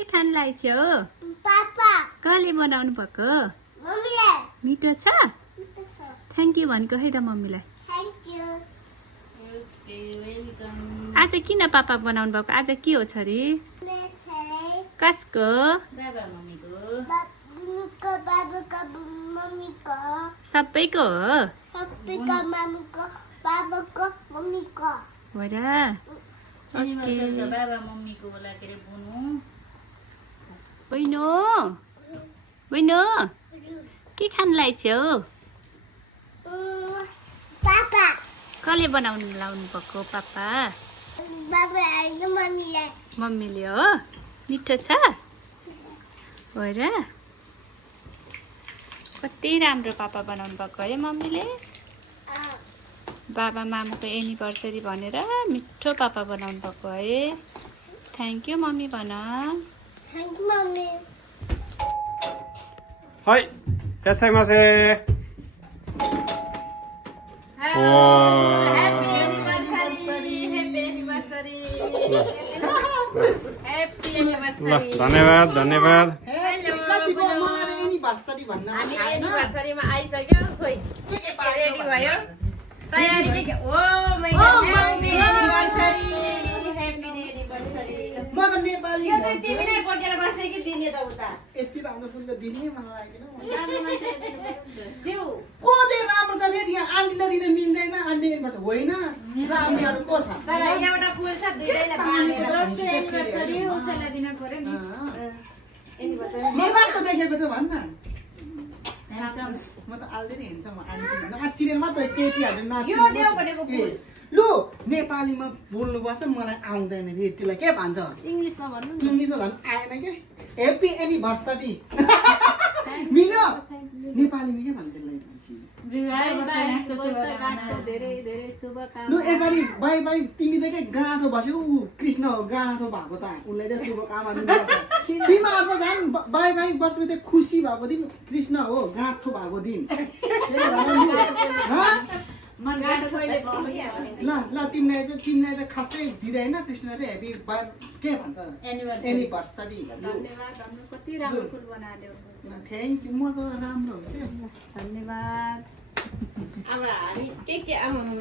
के खानलाई छौ पापा कसले बनाउनु भएको मम्मीले मिठो छ थ्याङ्क यू भनेको है त मम्मीलाई थ्याङ्क यू आज किन पापा बनाउनु भएको आज के हो छोरी कसको बाबुको बाबुको मम्मीको सबैको हो सबैको मामुको बाबुको मम्मीको हो र ओके बाबा मम्मीको होला के रे बुनु बैनो बैनो के खानलाई छौ पापा कसले बनाउनु लाउनु भएको पापा बाबा होइन मम्मीले मम्मीले हो मिठो छ हो र कति राम्रो पापा बनाउनु भएको है मम्मीले बाबा मामुको एनिभर्सरी भनेर मिठो पापा बनाउनु भएको है थ्याङ्क यू मम्मी भन थ्याङ्क यू मम्मी はいいらっしゃいませ Happy anniversary Happy ल anniversary धन्यवाद धन्यवाद हामी एनिभर्सरीमा आइसक्यो खोइ रेडी भयो तयारी के oh my god happy anniversary happy anniversary म त नेपाली यो चाहिँ तिमी नै बोकेर बसे कि दिने त उता यति राम्रो फुल त दिने मलाई लागेन राम्रो मान्छे जिउ को चाहिँ राम्रो छ फेरि यहाँ आन्टीलाई दिन मिल्दैन आन्टीले पर्छ होइन र हामीहरू को छ तर एउटा फुल छ दुईटैले बाँडेर जस्तो एनिभर्सरी उसैलाई दिन पर्यो नि एनिभर्सरी नेपालको देखेको त भन्न म त अलरेडी हेर्छ म आन्टी नाचिने मात्र केटीहरूले नाच्नु यो देऊ भनेको फुल लु नेपालीमा बोल्नुपर्छ मलाई आउँदैन फेरि त्यसलाई के भन्छ इंग्लिशमा भन्नु न इङ्ग्लिसमा झन् आएन के ह्याप्पी एनिभर्सरी मिल्यो नेपालीमा के भन्छ त्यसलाई धेरै धेरै शुभकामना लु यसरी बाई बाई तिमी त के गाँठो बस्यौ ऊ कृष्ण हो गाँठो भएको त उसलाई चाहिँ शुभकामना दिनुपर्छ तिमीहरू त झन् बाई बाई वर्षमा चाहिँ खुसी भएको दिन कृष्ण हो गाँठो भएको दिन मन गाठो कहिले ल ल तिमीलाई चाहिँ खासै दिँदैन कृष्ण चाहिँ हेपी के भन्छ एनिभर्सरी धन्यवाद हाम्रो कति राम्रो फुल बनाइदियो थ्याङ्क यू म त राम्रो हुन्छ धन्यवाद अब हामी के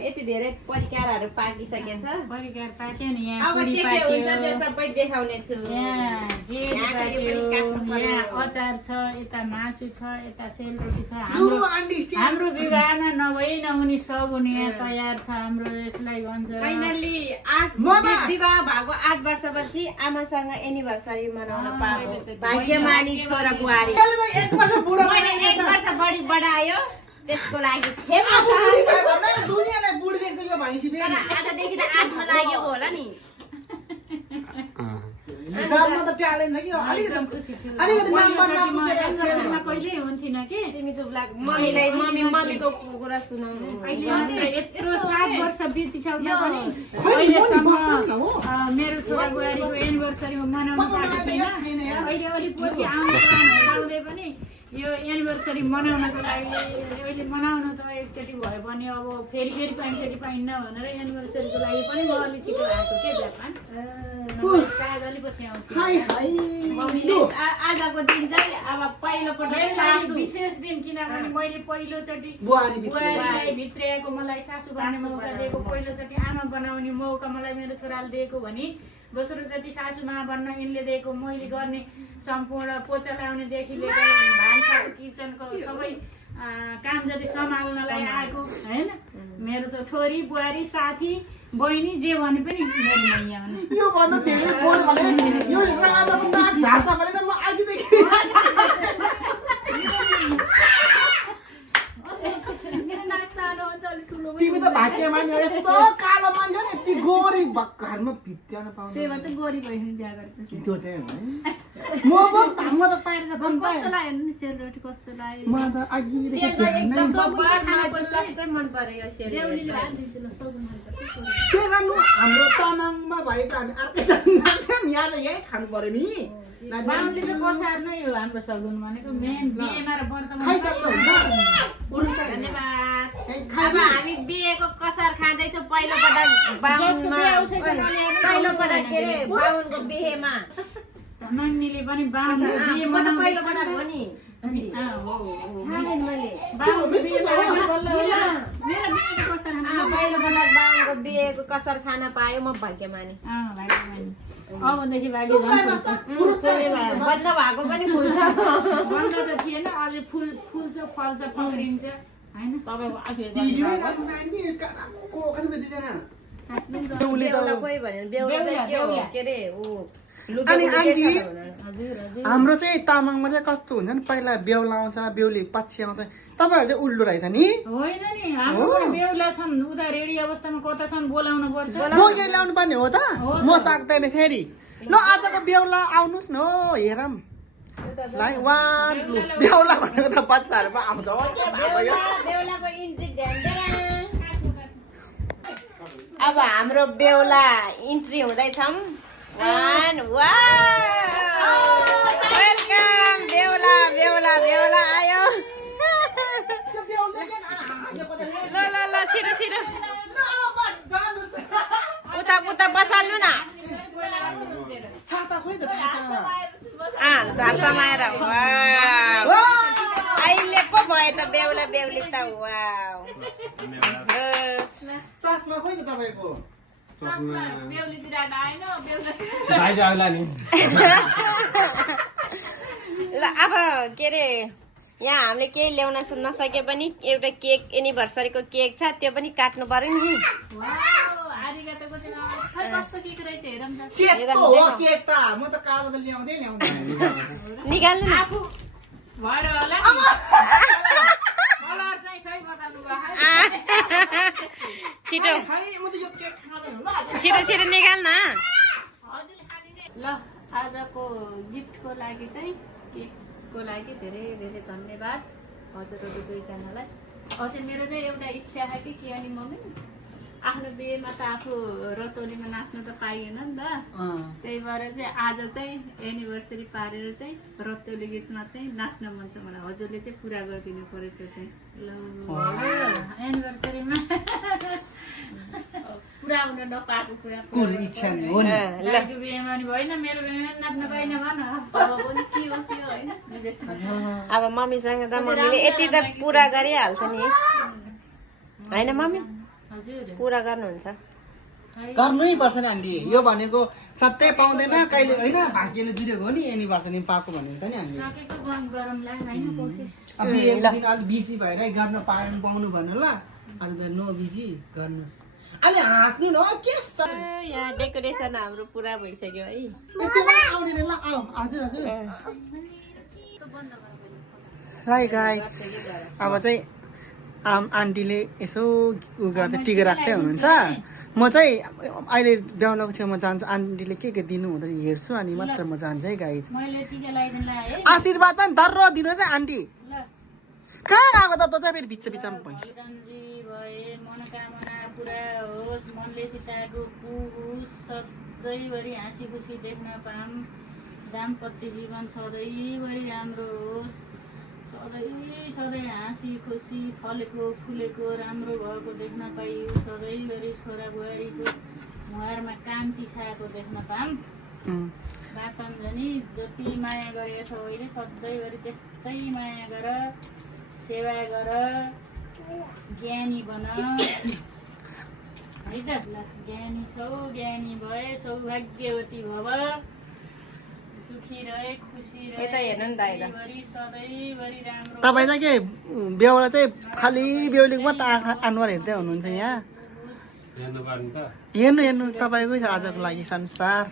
यति धेरै परिकारहरू पाकिसकेछ परिकार पाक्यो नि यहाँ अब पुरी के पाक्यो हुन्छ त्यो सबै देखाउने छु यहाँ जेल यहाँको यो पाक्यो पनि काट्नु पर्यो। यहाँ अचार छ यता मासु छ यता सेलरोटी छ लु हाम्रो आन्टी हाम्रो विवाहमा नभई नहुने सगुन यहाँ तयार छ हाम्रो यसलाई भन्छ फाइनल्ली विवाह भएको 8 वर्षपछि आमासँग एनिभर्सरी मनाउन पाएको भाग्यमानी छोरा बुहारी एक वर्ष बुढो मैले 1 वर्ष बढी बढायो त्यसको लागि क्षमा छ। दुनियाँलाई बुढी देख्छ यो भनेपछि तर फेरि आजदेखि त आत्मा लागेको होला नि हिसाबमा त ट्यालेन्ट छ कि अलिकति अलिकति नाम एनिभर्सरीमा कहिल्यै हुन्थेन कि तिमी चुप लाग मम्मीको कुरा सुनाउनु अहिले मात्र यत्रो 7 वर्ष बितिसक्दा पनि खोइ नि अहिलेसम्म बस्नु न हो मेरो छोरा बुहारीको एनिभर्सरीमा मनाउनु पाएको थिएन अहिले अलिक पछि आउने प्लान हुँदाहुँदै पनि यो एनिभर्सरी मनाउनको लागि अहिले मनाउनु त एकचोटि भयो भने अब फेरि फेरि पाइन्छ कि पाइन्न भनेर एनिभर्सरीको लागि पनि म अलि छिटो आएको के जापान सायद अलि पछि आउँछु हाई हाई मम्मीले आजको दिन चाहिँ अब पहिलोपटक मेरो लागि सासू विशेष दिन किनभने मैले पहिलोचोटि बुहारी बुहारीलाई भित्रिएको मलाई सासू बन्ने मौका दिएको पहिलोचोटि आमा बनाउने मौका मलाई मेरो छोराले दिएको भने दोस्रोचोटि सासूमा बन्न यिनले दिएको मैले गर्ने सम्पूर्ण पोचा लाउनेदेखि लिएर भान्सा किचनको सबै काम जति सम्हाल्नलाई आएको होइन मेरो त छोरी बुहारी साथी बहिनी जे भने पनि मेरो मैया हुन् यो भन्दा धेरै बोल भने यो राजाको नाक झार्छ भनेर म अघिदेखि मेरो नाक सानो हुन्छ अलिक ठुलो तिमी त भाग्यमान यस्तो कालो मान्छे नि यति गोरी घरमा भित्राउन पाउँदैन त्यही भएर त गोरी भइसक्यो बिहा गरेपछि त्यो चाहिँ है म त पाएर त गन पाएँ कस्तो लाग्यो नि सेलरोटी कस्तो लाग्यो म त अघिदेखि सेल त एकदम बब्बर मलाई त जस्तै मन पर्यो यो सेल देउलीले हालिदिन्छु ल सगुन मनपर्छ के गर्नु हाम्रो तामाङमा भए त हामी अर्कैसँग नाच्थ्यौँ यहाँ त यही खानु पर्यो नि बाहुनले त कसार नै हो हाम्रो सगुन भनेको मेन बिहेमा र व्रतमा खाइसक्नु हुन्छ धन्यवाद खाइ अब हामी बिहेको कसार खाँदैछौँ पहिलोपटक बाहुनमा पहिलोपटक के अरे बाहुनको बिहेमा नानीले पनि बाहुनको बिहे म त मनाउँदैछ पहिलो नि बनाएको हो त। नि हो खाँदैन मैले बाहुनको बिहे लाग्यो बल्ल मेरो बिहेको कस्तो खाना पहिलो पटक बाबाको बिहेको कसर खान पायो म भाग्यमानी भाइ अबदेखि बाली झन् फुल्छ। बन्द भएको पनि फुल्छ बन्द त थिएन अझै फुल्छ फल्छ पक्रिन्छ होइन बेहुला कोही भनेर बेहुला चाहिँ के हो के अरे ऊ अनि आन्टी हजुर हजुर हाम्रो चाहिँ तामाङमा चाहिँ कस्तो हुन्छ नि पहिला बेहुला आउँछ बेहुली पछि आउँछ तपाईँहरू चाहिँ उल्टो रहेछ नि होइन नि हाम्रो पनि बेहुला छन् उता रेडी अवस्थामा कता छन् बोलाउनु पर्छ बोकेर ल्याउनु पर्ने हो त म सक्दैन फेरि ल आजको बेहुला आउनुहोस् न हो हेरौँ लाइ वान टू बेहुला भनेको त बच्चाहरू पो आउँछ हो के भएको यो बेहुलाको इन्ट्री ध्यान दिएर अब हाम्रो बेहुला इन्ट्री हुँदैछौँ वेलकम बेहुला बेहुला बेहुला आयो ल ल ल छिटो छिटो उता उता बसाल्नु न छाता खोइ त छाता झार समाएर अहिले पो भयो त बेहुला बेहुली त वाउ चस्मा खोइ त तपाईँको ल अब के अरे यहाँ हामीले केही ल्याउन नसके पनि एउटा केक एनिभर्सरीको केक छ त्यो पनि काट्नु पर्यो नि सेतो हो केक त म त कालो त ल्याउँदै ल्याउँदैन निकाल्नु न भएर होला कलर चाहिँ सही बताउनु भयो छिटो खै म त यो केक खाँदैन ल आज छिटो छिटो निकाल न ल आजको गिफ्टको लागि चाहिँ केकको लागि धेरै धेरै धन्यवाद हजुरहरू दुईजनालाई अझै मेरो चाहिँ एउटा इच्छा छ कि अनि मम्मी आफ्नो बिहेमा त आफू रतौलीमा नाच्न त पाइएन नि त त्यही भएर चाहिँ आज चाहिँ एनिभर्सरी पारेर चाहिँ रतौली गीतमा चाहिँ नाच्न मन छ मलाई हजुरले चाहिँ पुरा गरिदिनु पर्यो त्यो चाहिँ ल एनिभर्सरीमा पुरा हुन नपाएको कुरा कुल इच्छा नि हो नि दाइको बिहेमा नि भएन मेरो बिहेमा नाच्न पाइन भन अब पनि के हो होइन विदेशमा अब मम्मीसँग त मम्मीले यति त पुरा गरिहाल्छ नि होइन मम्मी हजुर पुरा गर्नुहुन्छ गर्नै पर्छ नि आन्टी यो भनेको सधैँ पाउँदैन कहिले होइन भाग्यले जुरेको हो नि एनिभर्सरी पाएको भनेको त नि हामीले सकेको गरौँला होइन कोसिस अब बिहेको दिन अलिक बिजी भएर गर्न पाउनु भन्नु ल आज त नो बिजी गर्नुहोस् अहिले हाँस्नु न के छ यहाँ डेकोरेसन हाम्रो पुरा भइसक्यो है आउने ल आऊ हजुर हजुर ल गाइस अब चाहिँ आन्टीले यसो उ गर्दै टिका राख्दै हुनुहुन्छ म चाहिँ अहिले बेहुलाको छेउमा जान्छु आन्टीले के दिनु हुँदैन हेर्छु अनि मात्र म जान्छु है गाइस मैले टिका लगाइदिनु है आशीर्वाद पनि दर्रो दिनुहोस् है आन्टी ल कहाँ गएको त चाहिँ फेरि बिच बिचमा भइस रन्जी भए मनोकामना पुरा होस् मनले चिताएको पुरुष सधैँभरि हाँसी खुसी देख्न पाऊँ दाम्पत्य जीवन सधैँभरि राम्रो होस् सधैँ सधैँ हाँसी खुसी फलेको फुलेको राम्रो भएको देख्न पाइयो सधैँभरि छोरा बुहारीको मुहारमा कान्ति छाएको देख्न पाऊँ बापम झन् जति माया गरेको छ अहिले सधैँभरि त्यस्तै माया गर सेवा गर ज्ञानी बन है त ल ज्ञानी छौ ज्ञानी भए सौभाग्यवती भव सुखी रहे खुसी रहे यता हेर्नु नि दाइ ल। सधैँभरि राम्रो तपाईँ चाहिँ के बेहुला चाहिँ खालि बेहुलीको मात्र आँखा अनुहार हेर्दै हुनुहुन्छ यहाँ हेर्नु पर्ने त हेर्नु हेर्नु तपाईँकै छ आजको लागि संसार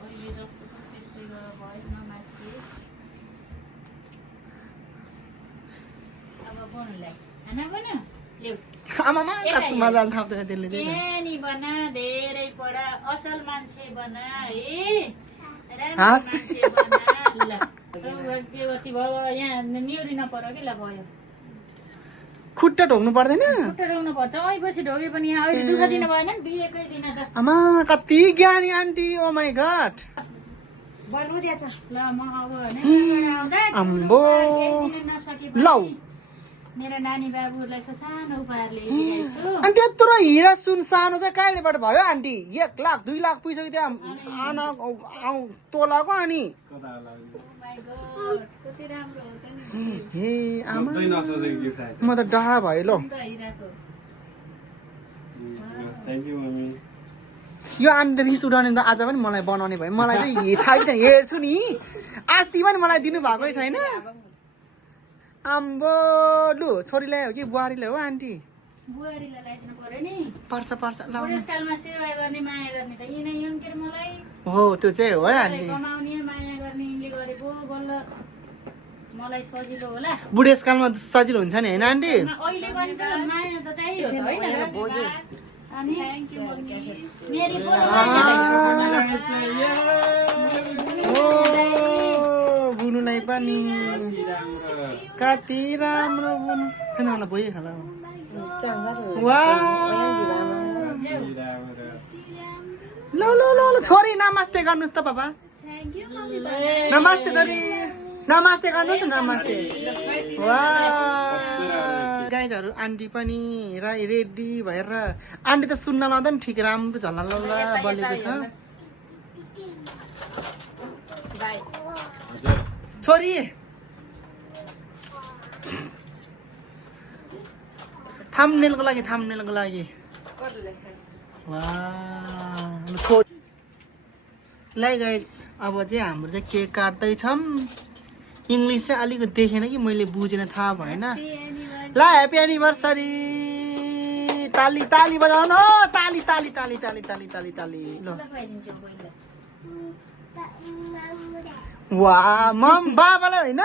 अहिले जस्तो छ त्यस्तै गरेर भएन माथि अब बनाउलाई खाना बना ल्याउ आमामा कस्तो मजा थाप्दैन त्यसले चाहिँ ज्ञानी बना धेरै पढ असल मान्छे बना है राम्रो हाँस। मान्छे बना ल सौभाग्यवती भव यहाँ निहुरी नपर कि ल भयो खुट्टा ढोक्नु पर्दैन खुट्टा रोक्नु पर्छ पछि ढोके पनि यहाँ अहिले दुःख दिनु भएन नि बिहेकै दिन त आमा कति ज्ञानी आन्टी ओ माई गड बन्नु दिएछ ल म अब आउँदा अम्बो नसके लौ मेरो नानी बाबुहरूलाई सानो उपहार ल्याइदिएको छु अनि त्यत्रो हिरा सुन सानो चाहिँ कहिलेबाट भयो आन्टी 1 लाख 2 लाख पुगिसक्यो त्यहाँ आना तोलाको अनि कता होला माइ गॉड कति राम्रो हो त नि हे आमा सबै नसोचेको गिफ्ट आएछ म त डहा भयो ल त हिराको थ्याङ्क यू मम्मी यो आन्टी रिस उठाउने त आज पनि मलाई बनाउने भयो मलाई चाहिँ छापी हेर्छु नि अस्ति पनि मलाई दिनु भएकै छैन आम्बो लु छोरीलाई हो कि बुहारीलाई हो आन्टी बुहारीलाई ल्याइदिनु पर्यो नि पर्छ लाउनु बुढेसकालमा सेवा गर्ने माया गर्ने त यिनै हुन् के मलाई हो त्यो चाहिँ हो है आन्टी कमाउने माया गर्ने यिनले गरेको बल्ल मलाई सजिलो होला बुढेसकालमा सजिलो हुन्छ नि होइन आन्टी अहिले पनि त माया त चाहियो त होइन अनि थ्याङ्क यू मम्मी मेरी ओ बुनुलाई पनि कति राम्रो बुनु खाना बोइ खाला वा ल छोरी नमस्ते गर्नुहोस् त पापा थ्याङ्क यू मम्मी नमस्ते छोरी नमस्ते गर्नुहोस् न नमस्ते वा गाइजहरू आन्टी पनि रेडी भएर आन्टी त सुन्न लाउँदा नि ठिक राम्रो झल्ला बलेको छ छोरी थाम्बनेलको लागि वाह छोरी लाई गाइस अब चाहिँ हाम्रो चाहिँ केक काट्दैछौँ इङ्ग्लिस चाहिँ अलिक देखेन कि मैले बुझेन थाहा भएन ल ह्याप्पी एनिभर्सरी ताली ताली बजाउनु ताली ताली ताली ताली ताली ताली ताली ल वा मम बाबालाई होइन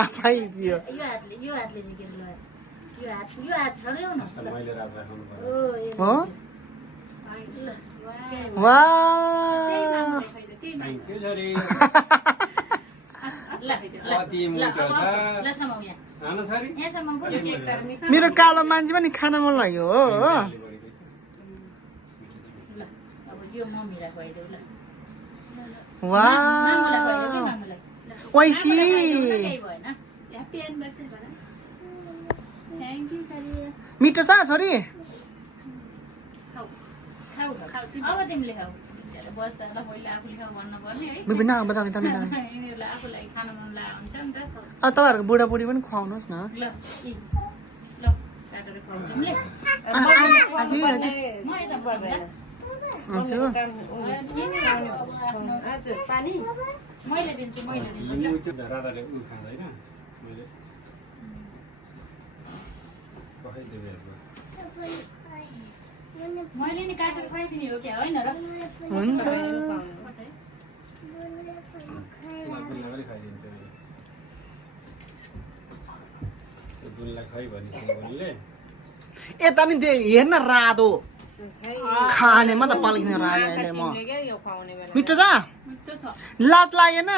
आफै दियो यो हातले जिकेर ल यो हात छड्यौ न मैले रात राख्नु पर्यो ओ हो वा थ्याङ्क यू छोरी ल कति मोटो छ ल समाउ यहाँ आउनु छोरी यहाँ समाउ बोल्नु केक काट्ने मेरो कालो मान्छे पनि खाना मन लाग्यो हो ल अब यो मम्मीलाई खुवाइदेऊ ल वा मामुलाई खुवाइदेऊ कि मामुलाई वैसी भएन ह्याप्पी एनिभर्सरी भन थ्याङ्क यू सरी मिठो छ छोरी खाऊ खाऊ अब तिमीले खाऊ बस्छ ल मैले आफूले खाऊ भन्नु पर्ने है बिबिना बता यिनीहरूलाई आफूलाई खानु मन लाग्यो हुन्छ नि त अब तपाईँहरूको बुढाबुढी पनि खुवाउनुहोस् न ल ल काटेर खुवाऊ तिमीले हजुर हजुर म यता बस्छु हजुर आज पानी मैले दिन्छु राधाले उ खाँदैन मैले मैले नि काटेर खुवाइदिने हो क्या होइन र हुन्छ गुल्ला पनि खाइदिन्छ गुल्ला खै भनेपछि बोलले यता नि हेर्न रातो खानेमा त पल्किने रातो अहिले म मिठो छ मिठो छ लाज लागेन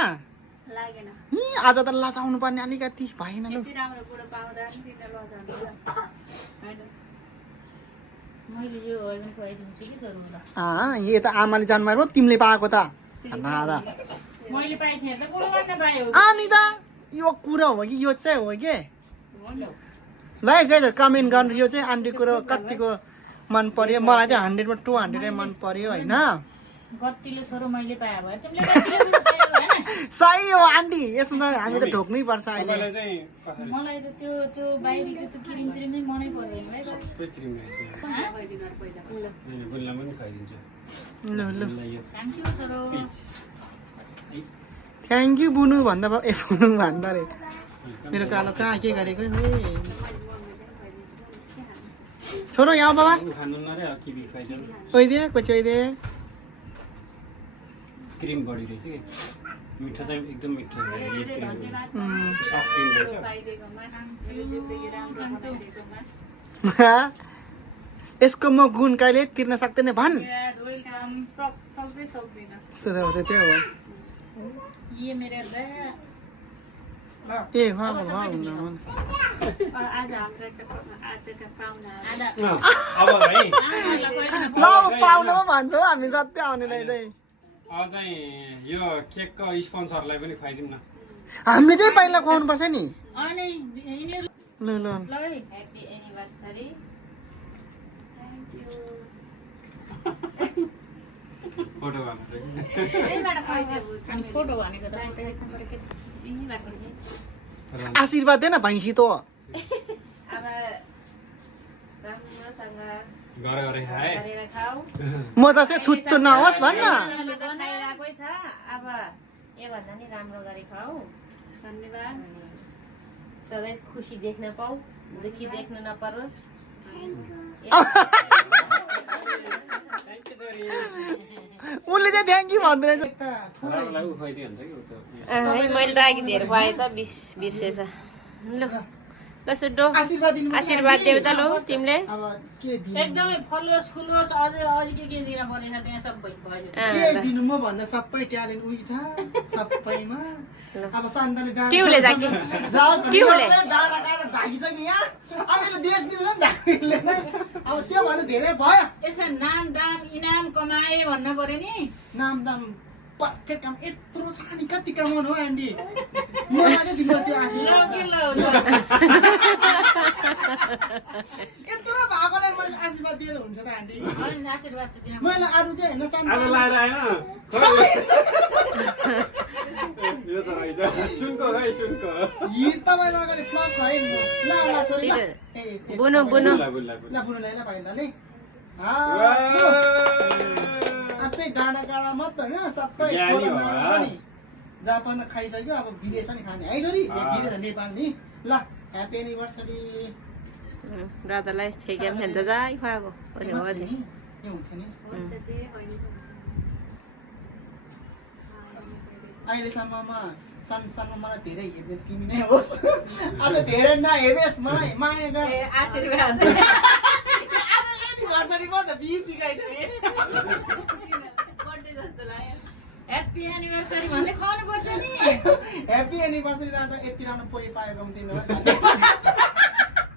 लागेन आज त लाचाउनु पर्ने अलिकति भएन लु यति राम्रो कुरो पाउँदा नि तिमीलाई लजाउँछ होइन मैले यो होइन खुवाइदिन्छु कि छोरीलाई यो त आमाले जान्नु भयो तिमीले पाएको त राधा मैले पाइथिएँ त कुरो गर्न पायो अनि त यो कुरा हो कि यो चाहिँ हो कि हो नि ल गाइज कमेन्ट गर्नु यो चाहिँ आन्टी कुरो कतिको मन पर्यो मलाई चाहिँ 100 मा 200 मन पर्यो होइन गतिलो छोरो मैले पाए भए तिमीले गतिलो पायो होइन सही हो आन्टी यसमा त हामी त ढोक्नै पर्छ अहिले तपाईँलाई चाहिँ कसरी मलाई त त्यो बाहिरको त्यो क्रिम चाहिँ मनै पर्दैन है त त्यो क्रिम गुल्ला पनि खाइदिन्छ ल ल गुल्ला यो थ्याङ्क यू छोरो पिच थ्याङ्क यू बुनु भन्दा ए बुनु भन्दा रे मेरो कालो कहाँ के गरेको छोरो यहाँ बाबा खानु न रे किबी खाइदिनु ओइदे कोची ओइदे क्रिम बढी रहेछ कि मिठो चाहिँ एकदम मिठो यो क्रिम धन्यवाद सफ्ट क्रिम रहेछ पाइदिएकोमा जिन्दगी राम्रो बनाइदिएकोमा यसको म गुण कहिले तिर्न सक्दैन भन् वेलकम सक्दै सक्दैन सुरु हो त्यो हो ये मेरे ए वाह वाह आज आजका पाहुना अब भाइ ल पाउन पो भन्छौ हामी सबै आउने रहेछ अब चाहिँ यो केकको स्पोन्सरलाई पनि खुवाइदिउँ न हामीले चाहिँ पहिला खुवाउनुपर्छ नि अनि यिनीहरू ल ल ल है happy anniversary thank you photo भन्नु यहीँबाट खुवाइदेऊ अनि फोटो भनेको त यहीँबाट आशीर्वाद दे न भैँसी त अब राम्रोसँग गरे गरे खाए गरेर खाऊ म त चाहिँ छुच्चो नहोस् भन्न खानामा त खाइरहेकै छ अब योभन्दा नि राम्रो गरी खाऊ धन्यवाद सधैँ खुसी देख्न पाऊ दुःखी देख्नु नपरोस् उसले चाहिँ थ्याङ्क यू भन्दै रहेछ रामलाई खुवाइदियो हुन्छ कि उ त मैले त अघि धेरै खुवाएछ बिर्सेछ ल ल सुड्डो आशीर्वाद दिनु आशीर्वाद देऊ त लो तिमीले अब के दिनु एकदमै फलोस् फुलोस् अझै अझै के दिन पर्नेछ त्यहाँ सबै भइदियो के दिनु म भन्दा सबै ट्यालेन्ट उही छ सबैमा अब सन्तानले डाँडा टिउले जा कि? टिउले? डाँडा काँडा ढाकिसक्यो यहाँ अब यसले देश विदेश ढाकिले अब त्यो भन्दा धेरै भयो यसमा नाम दाम इनाम कमाए भन्न पर्यो नि नाम दाम पर्फेक्ट काम यत्रो छ नि कति कमाउनु हो आन्टी मलाई चाहिँ दिनु त्यो ल आशीर्वाद के त। ल यत्रो भएकोलाई मैले आशीर्वाद दिएर हुन्छ त आन्टी अनि आशीर्वाद चाहिँ दिन मैले अरू चाहिँ होइन आज सन्तान लाएर आएन यो त रहेछ सुनको खै सुनको हिँड तपाईँको अगाडि फ्लप भयो नि ल ल छोरी ल ए, ए, बुनु बुनु बुल्ला बुल्ला ल बुल्ला बुनुलाई ल भाइलाई अब चाहिँ डाँडा काँडा मात्र होइन सबै ज्ञानी हो खोलानाला होला। पनि जापान त खाइसक्यो अब विदेश पनि खाने है छोरी विदेश नेपाल नि ल ह्याप्पी एनिभर्सरी ब्रदरलाई ठेक्याम खेल्छ जाई खुवाएको ए हुन्छ नि अहिलेसम्ममा सानसानो मलाई धेरै हेर्ने तिमी नै होस् अब धेरै नहेर्नुहोस् मलाई माया गर ए आशीर्वाद आज एनिभर्सरी म त बिर सिकाइदिए ह्याप्पी एनिभर्सरी भन्दै खुवाउनु पर्छ नि ह्याप्पी एनिभर्सरी रात यति राम्रो पोइ पाएको तिमी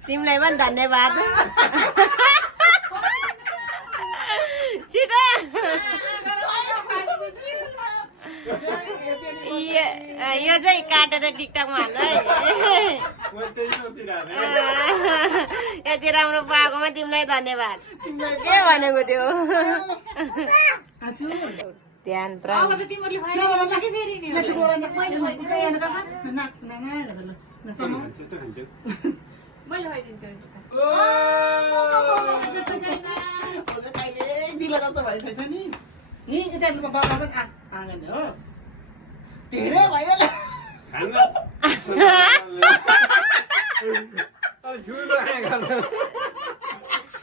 तिमीलाई पनि धन्यवाद छिटो यो चाहिँ काटेर टिकटकमा हाल्नु है म त्यही सोचिरहेको थिएँ यति राम्रो पाएकोमा तिमीलाई धन्यवाद के भनेको त्यो ध्यान अब प्राण त तिमीहरूले खुवाइदिनु कि फेरि नि खान्छु त खान्छु मैले खुवाइदिन्छु दिल जस्तो भइसकेछ नि त्यहाँको बाबा पनि आँगन हो धेरै भयो ल खान्न अब ठुलो आएको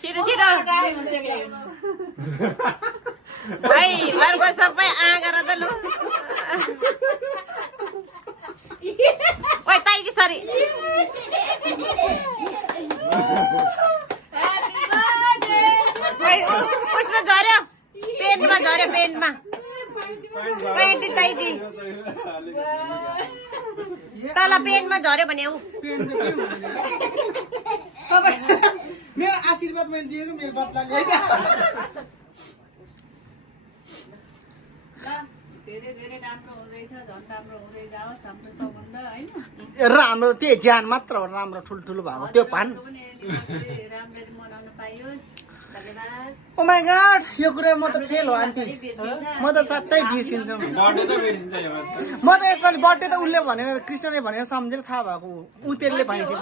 छिटो छिटो हुन्छ कि भाइ घरको सबै आँगर त लु ओइ ताइजी सरी उसमा झऱ्यो पेन्टमा पेन्ट ताइजी तल पेन्टमा झऱ्यो भने ऊ तपाईँ मेरो आशीर्वाद मैले दिएको मेरो बच्चाले होइन धेरै धेरै राम्रो हुँदैछ झन् राम्रो हुँदै जाओस् हाम्रो सम्बन्ध होइन राम्रो त्यो ज्यान मात्र हो राम्रो ठुल्ठुलो भएको त्यो पान पनि एनिभर्सरी राम्ररी मनाउन पाइयोस् धन्यवाद ओ माई गॉड यो कुरा म त फेल हो आन्टी म त सधैँ बिर्सिन्छु बर्थडे त बिर्सिन्छ यो मात्र म त यसपालि बर्थडे त उसले भनेर कृष्णले भनेर सम्झेर थाहा भएको ऊ त्यसले भनेपछि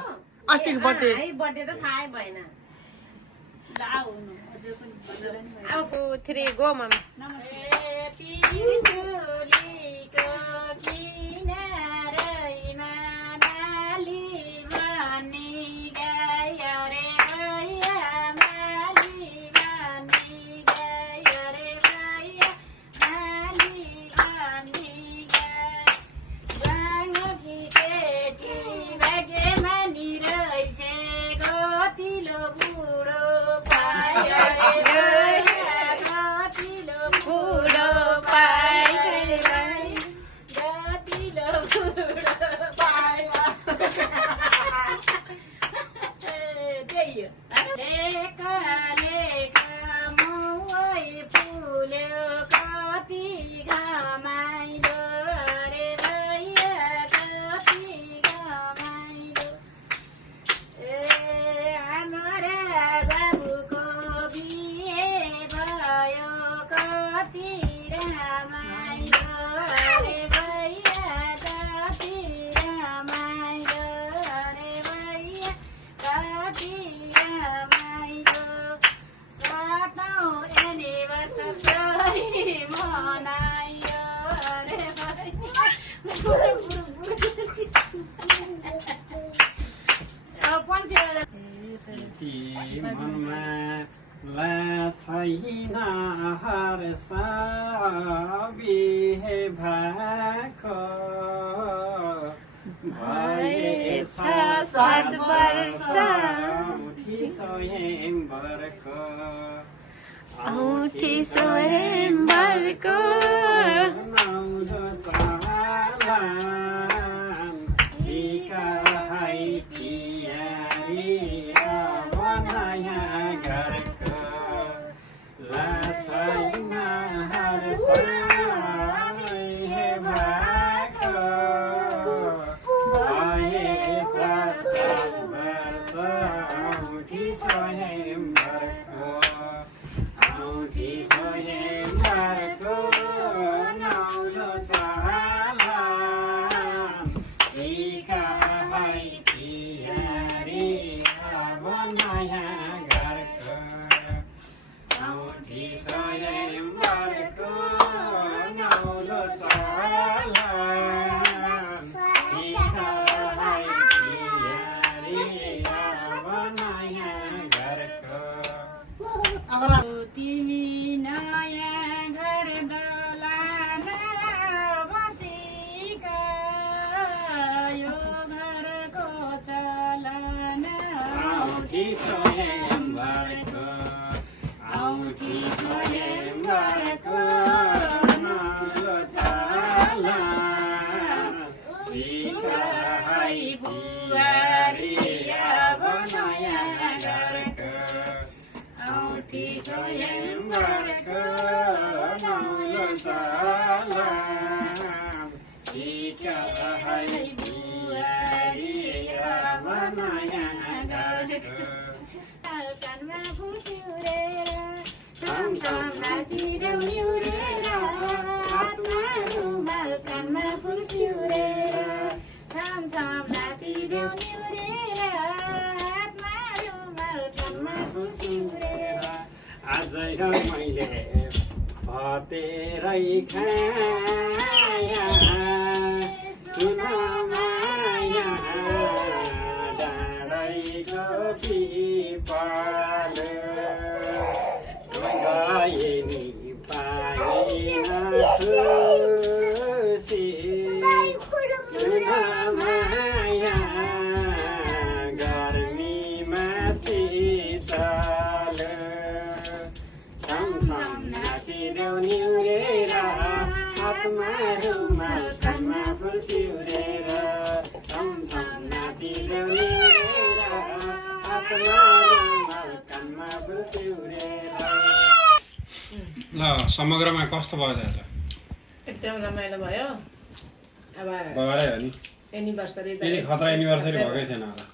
अस्तिको बर्थडे बर्थडे त थाहै भएन ला हुनु अझै पनि भन्दैन नि अब 3 गो मम्मी पिसुलीको किनारैमा माली भनी गयो रे भैया माली भनी गयो रे भैया माली भनी गयो बाङ्गी केटी भाग्यमानी रहेछ कतिलो बुढो पायो रे भैया कतिलो बुढो पा ती मनमा ला छैन हर्ष बिहे भएको भएछ 7 वर्ष स्वयंवरको औँठी स्वयंवरको नौलो सामान सिकाइ तियारी अब नयाँ घरको लाछैन हर्ष बिहे भएको भएछ 7 वर्ष औँठी स्वयंवरको औँठी स्वयंवरको नौलो सामान सिकाइ तियारी अब नयाँ घरको औँठी स्वयंवरको नौलो सामान सिकाइ तियारी अब नयाँ घरको तिमी नयाँ घर दलाना बसीका यो घरको चलना औँठी स्वयंवरको औँठी स्वयंवरको नौलो सामान सिकाइ बुहारी अब नयाँ घरको औँठी स्वयंवरको नौलो सामान सिकाइ बुहारी अब नयाँ घरको कानमा फुस्युरेर छमछम नाचिदेऊ निहुरेर हातमा रुमाल कानमा फुस्युरेर छमछम नाचिदेऊ निहुरेर हातमा रुमाल कानमा फुस्युरेर आजै मैले भतेरै खाया सुन माया डाँडैको पिपल गएनी पाइन खुसी सुन माया गर्मीमा शीतल छमछम नाचिदेऊ निहुरेर हातमा रुमाल कानमा फुल सिउरेर छमछम नाचिदेऊ निहुरेर हातमा रुमाल कानमा फुल सिउरेर। ल समग्रमा कस्तो भयो दाजु? एकदम रमाइलो भयो। अब भएरै हो नि एनिभर्सरी यदि खतरा एनिभर्सरी भएकै थिएन होला।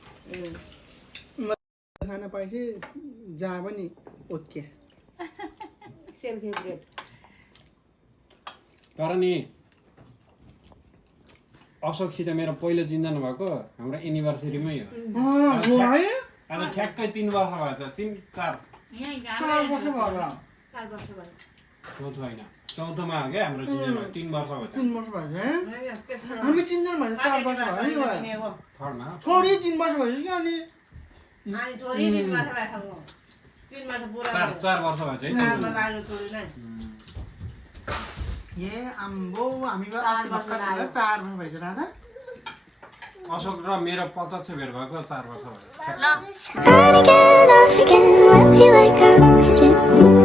खाना पाएपछि जहाँ पनि ओके। Same favourite. तर नि अशोकसित मेरो पहिलो चिन्जान भएको हाम्रो एनिभर्सरीमै हो। आज ठ्याक्कै 3 वर्ष भएछ। 3-4 यहाँ 4 वर्ष भयो। 4 वर्ष भयो। चौथो होइन चौथोमा हो क्या हाम्रो चिन्जान 3 वर्ष भयो। 3 वर्ष भयो हामी चिन्जान भएछ 4 वर्ष भयो नि थर्डमा छोरी 3 वर्ष भयो कि अनि अनि छोरी 3 वर्ष भएको 3 वर्ष पुरा 4 वर्ष भएछ है। लाग्यो छोरी नै ए आम्बो हामी अस्ति भर्खर 4 वर्ष भएछ राधा। अशोक र मेरो प्रत्यक्ष भेट भएको 4 वर्ष भयो। On again, off again, love you like oxygen.